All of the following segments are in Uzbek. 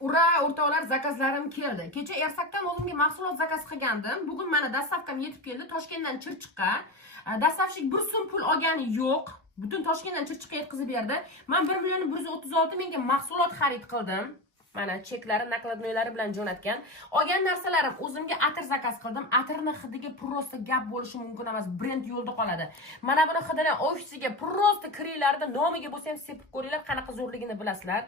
Ura, o'rtoqlar, zakazlarim keldi. Kecha Ersakdan o'zimga mahsulot zakaz qilgandim. Bugun mana dastavkam yetib keldi. Toshkentdan Chirchiqqa. Dastavshik 1 so'm pul olgani yo'q. Butun Toshkentdan Chirchiqqa yetkazib berdi. Men 1.136 mingga mahsulot xarid qildim. Mana cheklari, nakladnoylari bilan jo'natgan. Olgan narsalarim o'zimga atir zakaz qildim. Atirning hidiga prosta gap bo'lishi mumkin emas. Brend yo'lda qoladi. Mana buni hididan ofisiga prosta kiringlarda nomiga bo'lsa ham sepib ko'ringlar, qanaqa zo'rligini bilasizlar.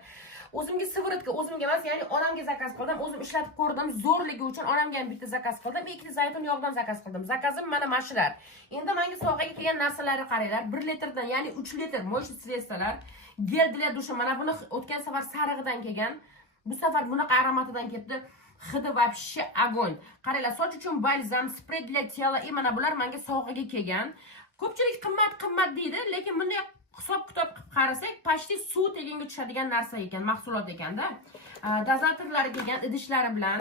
O'zimga siviritka, o'zimga emas, ya'ni onamga zakaz qildim. O'zim ishlatib ko'rdim. Zo'rligi uchun onamga ham bitta zakaz qildim. Ikkita zaytun yog'dan zakaz qildim. Zakazim mana shular. Endi menga sovg'aga kelgan narsalarni qaranglar. 1 litrdan, ya'ni 3 litr mo'yshiz sredstvalar. Geldilar dusha. Mana buni o'tgan safar sarig'idan kelgan. Bu safar bunaqa aromatidan ketdi. Hidi вообще огонь. Qaranglar, soch uchun balzam, spray для tela, mana bular menga sovg'aga kelgan. Ko'pchilik qimmat deydi, lekin bunday hisob-kitob qarasak, почти suv teganga tushadigan narsa ekan, mahsulot ekanda. Dozatorlari kelgan, idishlari bilan.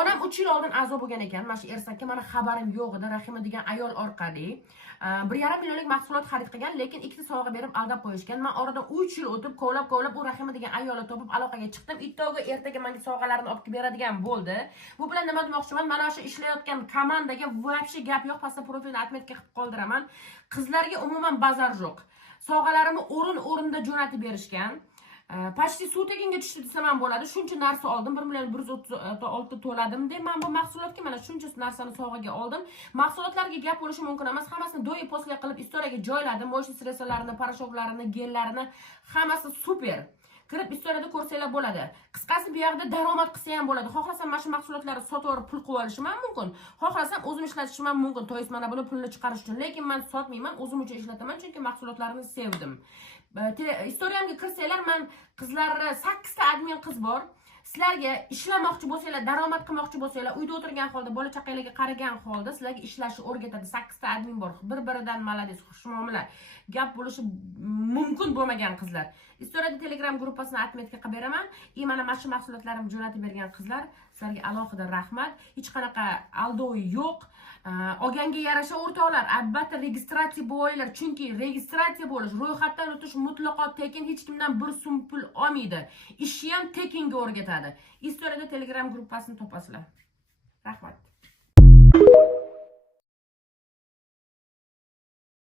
Onam 3 yil oldin a'zo bo'lgan ekan. Mana shu Ersakka meni xabarim yo'q edi, Rahima degan ayol orqali. 1,5 millionlik mahsulot xarid qilgan, lekin ikkita sovg'a berib aldab qo'yishgan. Men oradan 3 yil o'tib, kovlab u Rahima degan ayolni topib aloqaga chiqdim. Ittoga ertaga menga sovg'alarni olib beradigan bo'ldi. Bu bilan nima demoqchiman? Mana shu ishlayotgan komandaga вообще gap yo'q, pastda profilni atmetga qilib qoldiraman. Qizlarga umuman bazar yo'q. Sovg'alarimni o'rinda jo'natib berishgan. Почти suv teginga tushdi desam ham bo'ladi. Shuncha narsa oldim. 1.136 to'ladim deb men bu mahsulotga mana shuncha narsani sovg'aga oldim. Mahsulotlarga gap bo'lishi mumkin emas. Hammasini do'yi posga qilib istoriyaga joyladim. Mo'yshiz sredstwalarini, poрошоklarini, gellarini hammasi super. Kirib istoriyada ko'rsanglar bo'ladi. Qisqasi bu yerda daromad qilsa ham bo'ladi. Xohlasam mana shu mahsulotlarni sotib olib pul qilib olishim ham mumkin. Xohlasam o'zim ishlatishim ham mumkin. To'yis mana buni pulni chiqarish uchun. Lekin men sotmayman, o'zim uchun ishlataman, chunki mahsulotlarini sevdim. Istoriyamga kirsanglar, men qizlarni 8 ta admin qiz bor. Sizlarga ishlamoqchi bo'lsanglar, daromad qilmoqchi bo'lsanglar, uyda o'tirgan holda, bola chaqanglarga qaragan holda sizlarga ishlashni o'rgatadi. 8 ta admin bor. Bir-biridan malades, xushmuomala. Gap bo'lishi mumkin bo'lmagan qizlar. Istoriyada Telegram gruppasini atmetga qilib beraman. Mana shu mahsulotlarimni jo'natib bergan qizlar, sizlarga alohida rahmat. Hech qanaqa aldov yo'q. Olganga yarasha o'rtoqlar, albatta registratsiya bo'linglar, chunki registratsiya bo'lish, ro'yxatdan o'tish mutlaqo tekin, hech kimdan 1 so'm pul olmaydi. Ishni ham tekinga o'rgatadi. Istoriyada Telegram gruppasini topasizlar. Rahmat.